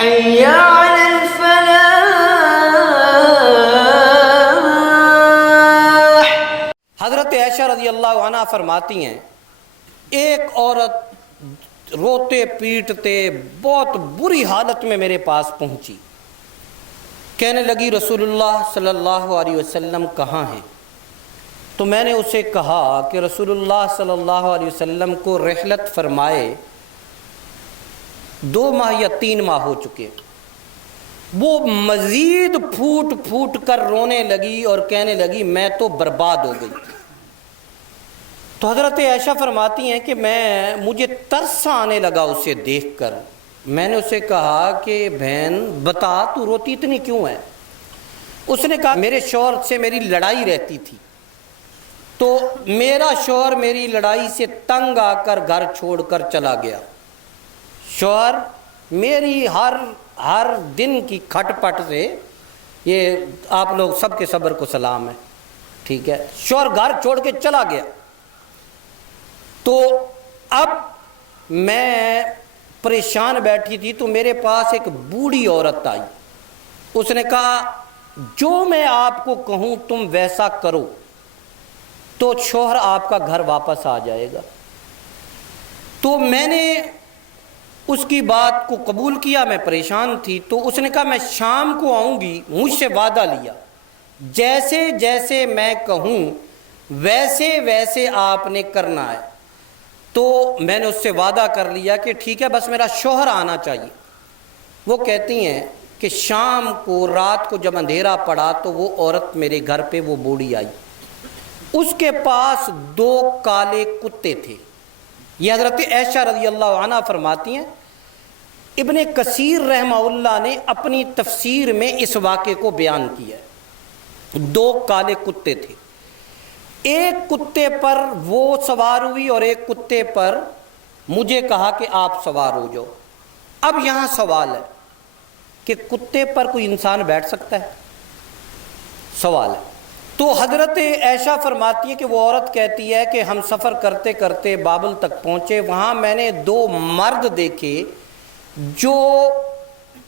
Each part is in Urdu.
حي على الفلاح۔ حضرت عائشہ رضی اللہ عنہ فرماتی ہیں ایک عورت روتے پیٹتے بہت بری حالت میں میرے پاس پہنچی، کہنے لگی رسول اللہ صلی اللہ علیہ وسلم کہاں ہیں؟ تو میں نے اسے کہا کہ رسول اللہ صلی اللہ علیہ وسلم کو رحلت فرمائے 2 ماہ یا 3 ماہ ہو چکے۔ وہ مزید پھوٹ پھوٹ کر رونے لگی اور کہنے لگی میں تو برباد ہو گئی۔ تو حضرت عائشہ فرماتی ہیں کہ مجھے ترس آنے لگا اسے دیکھ کر۔ میں نے اسے کہا کہ بہن بتا تو روتی اتنی کیوں ہے؟ اس نے کہا میرے شوہر سے میری لڑائی رہتی تھی، تو میرا شوہر میری لڑائی سے تنگ آ کر گھر چھوڑ کر چلا گیا۔ شوہر میری ہر دن کی کھٹ پٹ سے، یہ آپ لوگ سب کے صبر کو سلام ہے، ٹھیک ہے، شوہر گھر چھوڑ کے چلا گیا۔ تو اب میں پریشان بیٹھی تھی تو میرے پاس ایک بوڑھی عورت آئی۔ اس نے کہا جو میں آپ کو کہوں تم ویسا کرو تو شوہر آپ کا گھر واپس آ جائے گا۔ تو میں نے اس کی بات کو قبول کیا، میں پریشان تھی۔ تو اس نے کہا میں شام کو آؤں گی، مجھ سے وعدہ لیا جیسے جیسے میں کہوں ویسے ویسے آپ نے کرنا ہے۔ تو میں نے اس سے وعدہ کر لیا کہ ٹھیک ہے، بس میرا شوہر آنا چاہیے۔ وہ کہتی ہیں کہ شام کو رات کو جب اندھیرا پڑا تو وہ عورت میرے گھر پہ وہ بوڑھی آئی، اس کے پاس 2 کالے کتے تھے۔ یہ حضرت عائشہ رضی اللہ عنہ فرماتی ہیں، ابن کثیر رحمہ اللہ نے اپنی تفسیر میں اس واقعے کو بیان کیا ہے۔ 2 کالے کتے تھے، ایک کتے پر وہ سوار ہوئی اور ایک کتے پر مجھے کہا کہ آپ سوار ہو جاؤ۔ اب یہاں سوال ہے کہ کتے پر کوئی انسان بیٹھ سکتا ہے؟ سوال ہے۔ تو حضرت عائشہ فرماتی ہے کہ وہ عورت کہتی ہے کہ ہم سفر کرتے کرتے بابل تک پہنچے، وہاں میں نے 2 مرد دیکھے جو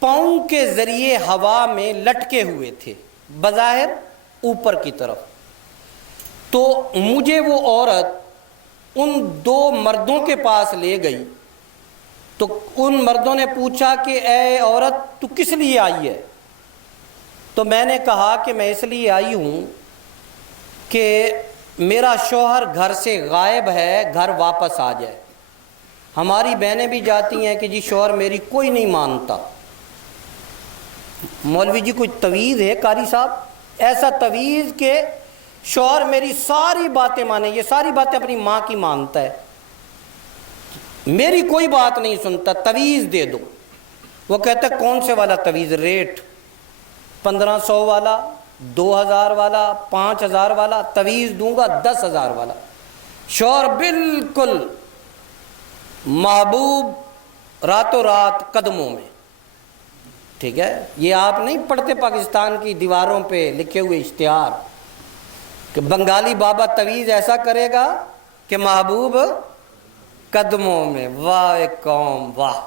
پاؤں کے ذریعے ہوا میں لٹکے ہوئے تھے، بظاہر اوپر کی طرف۔ تو مجھے وہ عورت ان 2 مردوں کے پاس لے گئی۔ تو ان مردوں نے پوچھا کہ اے عورت تو کس لیے آئی ہے؟ تو میں نے کہا کہ میں اس لیے آئی ہوں کہ میرا شوہر گھر سے غائب ہے، گھر واپس آ جائے۔ ہماری بہنیں بھی جاتی ہیں کہ جی شوہر میری کوئی نہیں مانتا۔ مولوی جی کوئی تویز ہے قاری صاحب؟ ایسا تویز کہ شوہر میری ساری باتیں مانے، یہ ساری باتیں اپنی ماں کی مانتا ہے، میری کوئی بات نہیں سنتا، تویز دے دو۔ وہ کہتا ہے کون سے والا تویز؟ ریٹ 1500 والا، 2000 والا، 5000 والا؟ تویز دوں گا 10,000 والا۔ شوہر بالکل محبوب راتوں رات قدموں میں، ٹھیک ہے۔ یہ آپ نہیں پڑھتے پاکستان کی دیواروں پہ لکھے ہوئے اشتہار کہ بنگالی بابا تویز ایسا کرے گا کہ محبوب قدموں میں؟ واہ قوم واہ!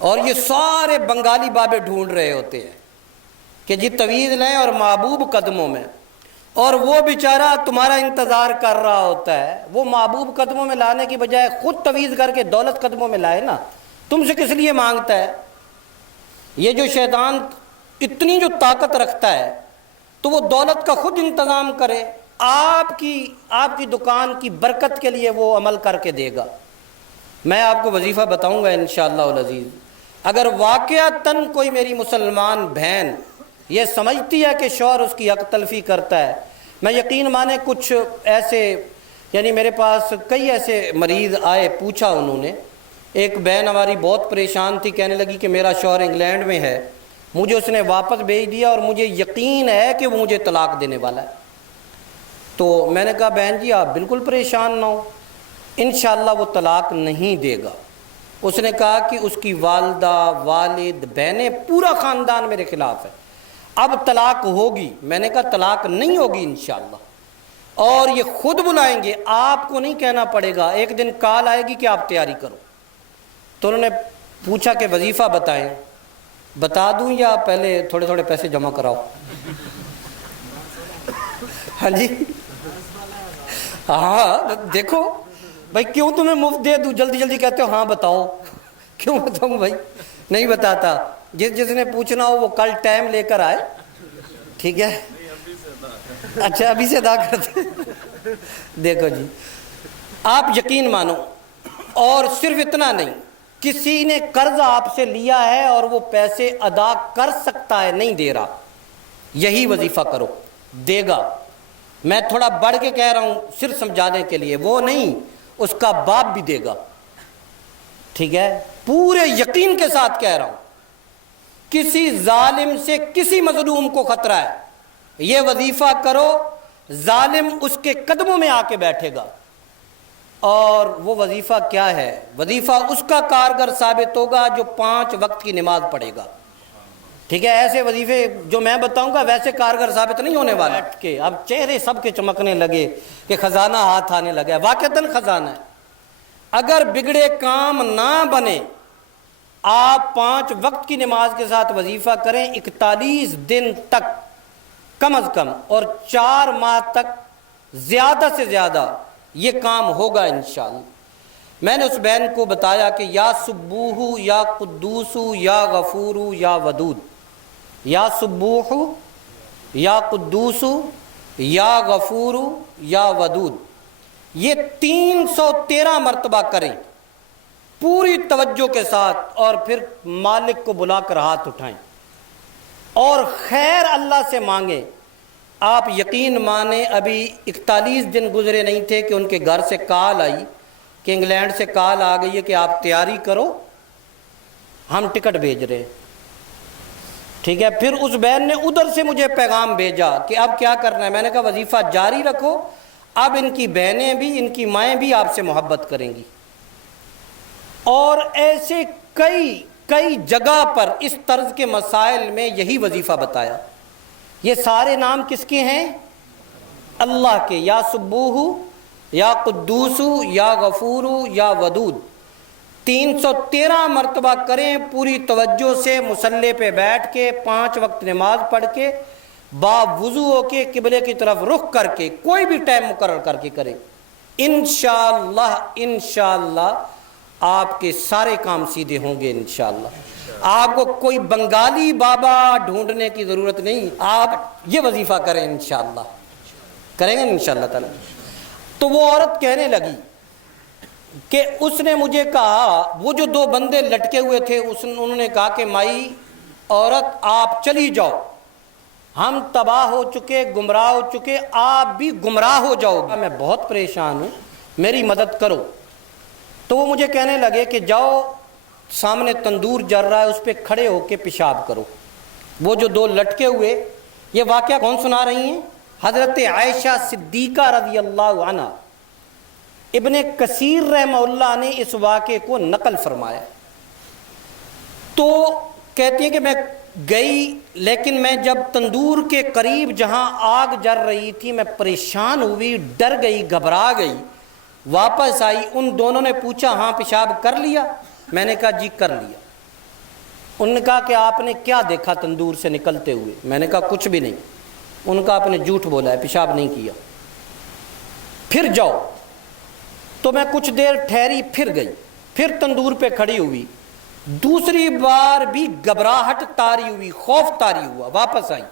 اور یہ سارے بنگالی بابے ڈھونڈ رہے ہوتے ہیں کہ جی تویز لیں اور محبوب قدموں میں، اور وہ بیچارہ تمہارا انتظار کر رہا ہوتا ہے۔ وہ محبوب قدموں میں لانے کی بجائے خود تویز کر کے دولت قدموں میں لائے نا، تم سے کس لیے مانگتا ہے؟ یہ جو شیطان اتنی جو طاقت رکھتا ہے تو وہ دولت کا خود انتظام کرے، آپ کی دکان کی برکت کے لیے وہ عمل کر کے دے گا۔ میں آپ کو وظیفہ بتاؤں گا انشاءاللہ العزیز۔ اگر واقعتاً کوئی میری مسلمان بہن یہ سمجھتی ہے کہ شوہر اس کی حق تلفی کرتا ہے، میں یقین مانے کچھ ایسے، یعنی میرے پاس کئی ایسے مریض آئے، پوچھا انہوں نے۔ ایک بہن ہماری بہت پریشان تھی، کہنے لگی کہ میرا شوہر انگلینڈ میں ہے، مجھے اس نے واپس بھیج دیا اور مجھے یقین ہے کہ وہ مجھے طلاق دینے والا ہے۔ تو میں نے کہا بہن جی آپ بالکل پریشان نہ ہو، انشاءاللہ وہ طلاق نہیں دے گا۔ اس نے کہا کہ اس کی والدہ، والد، بہنیں، پورا خاندان میرے خلاف ہے، اب طلاق ہوگی۔ میں نے کہا طلاق نہیں ہوگی انشاءاللہ، اور یہ خود بلائیں گے، آپ کو نہیں کہنا پڑے گا، ایک دن کال آئے گی کہ آپ تیاری کرو۔ تو انہوں نے پوچھا کہ وظیفہ بتائیں۔ بتا دوں یا پہلے تھوڑے تھوڑے پیسے جمع کراؤ؟ ہاں جی، ہاں دیکھو بھائی، کیوں تمہیں مفت دے دوں، جلدی جلدی کہتے ہو ہاں بتاؤ، کیوں بتاؤں بھائی؟ نہیں بتاتا، جس نے پوچھنا ہو وہ کل ٹائم لے کر آئے، ٹھیک ہے؟ اچھا ابھی سے ادا کرتے۔ دیکھو جی، آپ یقین مانو، اور صرف اتنا نہیں، کسی نے قرض آپ سے لیا ہے اور وہ پیسے ادا کر سکتا ہے، نہیں دے رہا، یہی وظیفہ کرو، دے گا۔ میں تھوڑا بڑھ کے کہہ رہا ہوں صرف سمجھانے کے لیے، وہ نہیں، اس کا باپ بھی دے گا، ٹھیک ہے؟ پورے یقین کے ساتھ کہہ رہا ہوں، کسی ظالم سے کسی مظلوم کو خطرہ ہے، یہ وظیفہ کرو، ظالم اس کے قدموں میں آ کے بیٹھے گا۔ اور وہ وظیفہ کیا ہے؟ وظیفہ اس کا کارگر ثابت ہوگا جو 5 وقت کی نماز پڑھے گا، ٹھیک ہے؟ ایسے وظیفے جو میں بتاؤں گا ویسے کارگر ثابت نہیں ہونے والا کہ اب چہرے سب کے چمکنے لگے کہ خزانہ ہاتھ آنے لگا ہے، واقعتاً خزانہ ہے۔ اگر بگڑے کام نہ بنے، آپ 5 وقت کی نماز کے ساتھ وظیفہ کریں، 41 دن تک کم از کم، اور 4 ماہ تک زیادہ سے زیادہ یہ کام ہوگا انشاءاللہ۔ میں نے اس بہن کو بتایا کہ یا سبوح یا قدوس یا غفور یا ودود، یا سبوح یا قدوس یا غفور یا ودود، یہ 313 مرتبہ کریں پوری توجہ کے ساتھ، اور پھر مالک کو بلا کر ہاتھ اٹھائیں اور خیر اللہ سے مانگیں۔ آپ یقین مانیں، ابھی 41 دن گزرے نہیں تھے کہ ان کے گھر سے کال آئی کہ انگلینڈ سے کال آ گئی ہے کہ آپ تیاری کرو، ہم ٹکٹ بھیج رہے ہیں، ٹھیک ہے؟ پھر اس بہن نے ادھر سے مجھے پیغام بھیجا کہ اب کیا کرنا ہے؟ میں نے کہا وظیفہ جاری رکھو، اب ان کی بہنیں بھی، ان کی مائیں بھی آپ سے محبت کریں گی۔ اور ایسے کئی جگہ پر اس طرز کے مسائل میں یہی وظیفہ بتایا۔ یہ سارے نام کس کے ہیں؟ اللہ کے، یا سبوح یا قدوس یا غفور یا ودود، 313 مرتبہ کریں پوری توجہ سے، مصلی پہ بیٹھ کے، 5 وقت نماز پڑھ کے، باوضو ہو کے، قبلے کی طرف رخ کر کے، کوئی بھی ٹائم مقرر کر کے کریں، انشاءاللہ آپ کے سارے کام سیدھے ہوں گے انشاءاللہ۔ آپ کو کوئی بنگالی بابا ڈھونڈنے کی ضرورت نہیں، آپ یہ وظیفہ کریں انشاءاللہ، کریں گے انشاءاللہ تعالی۔ تو وہ عورت کہنے لگی کہ اس نے مجھے کہا، وہ جو 2 بندے لٹکے ہوئے تھے، انہوں نے کہا کہ مائی عورت آپ چلی جاؤ، ہم تباہ ہو چکے، گمراہ ہو چکے، آپ بھی گمراہ ہو جاؤ گے، میں بہت پریشان ہوں، میری مدد کرو۔ تو وہ مجھے کہنے لگے کہ جاؤ، سامنے تندور جل رہا ہے، اس پہ کھڑے ہو کے پیشاب کرو۔ وہ جو 2 لٹکے ہوئے، یہ واقعہ کون سنا رہی ہیں؟ حضرت عائشہ صدیقہ رضی اللہ عنہ۔ ابن کثیر رحمہ اللہ نے اس واقعے کو نقل فرمایا۔ تو کہتی ہیں کہ میں گئی، لیکن میں جب تندور کے قریب جہاں آگ جل رہی تھی، میں پریشان ہوئی، ڈر گئی، گھبرا گئی، واپس آئی، ان دونوں نے پوچھا ہاں پیشاب کر لیا؟ میں نے کہا جی کر لیا۔ انہوں نے کہا کہ آپ نے کیا دیکھا تندور سے نکلتے ہوئے؟ میں نے کہا کچھ بھی نہیں۔ ان کا آپ نے جھوٹ بولا ہے، پیشاب نہیں کیا۔ پھر جاؤ۔ تو میں کچھ دیر ٹھہری، پھر گئی، پھر تندور پہ کھڑی ہوئی، دوسری بار بھی گھبراہٹ طاری ہوئی، خوف طاری ہوا، واپس آئی۔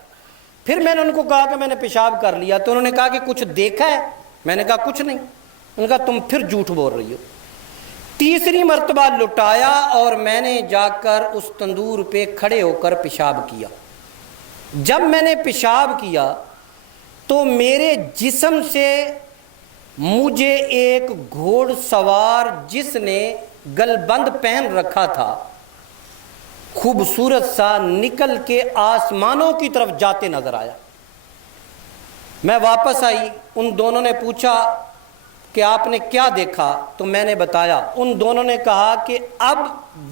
پھر میں نے ان کو کہا کہ میں نے پیشاب کر لیا، تو انہوں نے کہا کہ کچھ دیکھا ہے؟ میں نے کہا کچھ نہیں۔ انہوں نے کہا تم پھر جھوٹ بول رہی ہو۔ تیسری مرتبہ لٹایا اور میں نے جا کر اس تندور پہ کھڑے ہو کر پیشاب کیا۔ جب میں نے پیشاب کیا تو میرے جسم سے مجھے ایک گھوڑ سوار جس نے گلبند پہن رکھا تھا، خوبصورت سا، نکل کے آسمانوں کی طرف جاتے نظر آیا۔ میں واپس آئی، ان دونوں نے پوچھا کہ آپ نے کیا دیکھا؟ تو میں نے بتایا۔ ان دونوں نے کہا کہ اب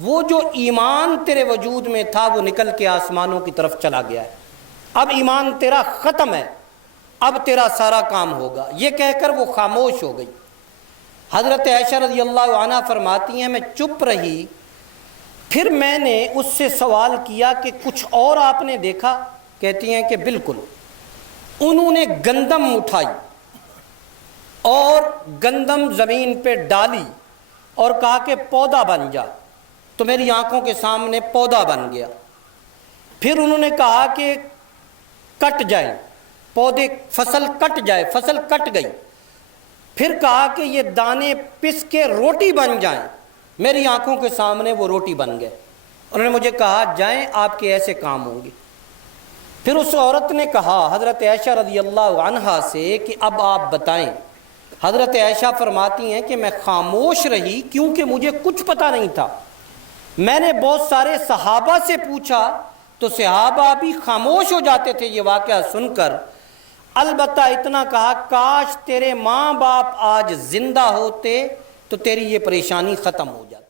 وہ جو ایمان تیرے وجود میں تھا وہ نکل کے آسمانوں کی طرف چلا گیا ہے، اب ایمان تیرا ختم ہے، اب تیرا سارا کام ہوگا۔ یہ کہہ کر وہ خاموش ہو گئی۔ حضرت عائشہ رضی اللہ عنہ فرماتی ہیں میں چپ رہی پھر میں نے اس سے سوال کیا کہ کچھ اور آپ نے دیکھا؟ کہتی ہیں کہ بالکل، انہوں نے گندم اٹھائی اور گندم زمین پہ ڈالی اور کہا کہ پودا بن جا، تو میری آنکھوں کے سامنے پودا بن گیا۔ پھر انہوں نے کہا کہ کٹ جائیں پودے، فصل کٹ جائے، فصل کٹ گئی۔ پھر کہا کہ یہ دانے پس کے روٹی بن جائیں، میری آنکھوں کے سامنے وہ روٹی بن گئے۔ انہوں نے مجھے کہا جائیں آپ کے ایسے کام ہوں گے۔ پھر اس عورت نے کہا حضرت عائشہ رضی اللہ عنہا سے کہ اب آپ بتائیں۔ حضرت عائشہ فرماتی ہیں کہ میں خاموش رہی کیونکہ مجھے کچھ پتہ نہیں تھا۔ میں نے بہت سارے صحابہ سے پوچھا تو صحابہ بھی خاموش ہو جاتے تھے یہ واقعہ سن کر۔ البتہ اتنا کہا کاش تیرے ماں باپ آج زندہ ہوتے تو تیری یہ پریشانی ختم ہو جاتی۔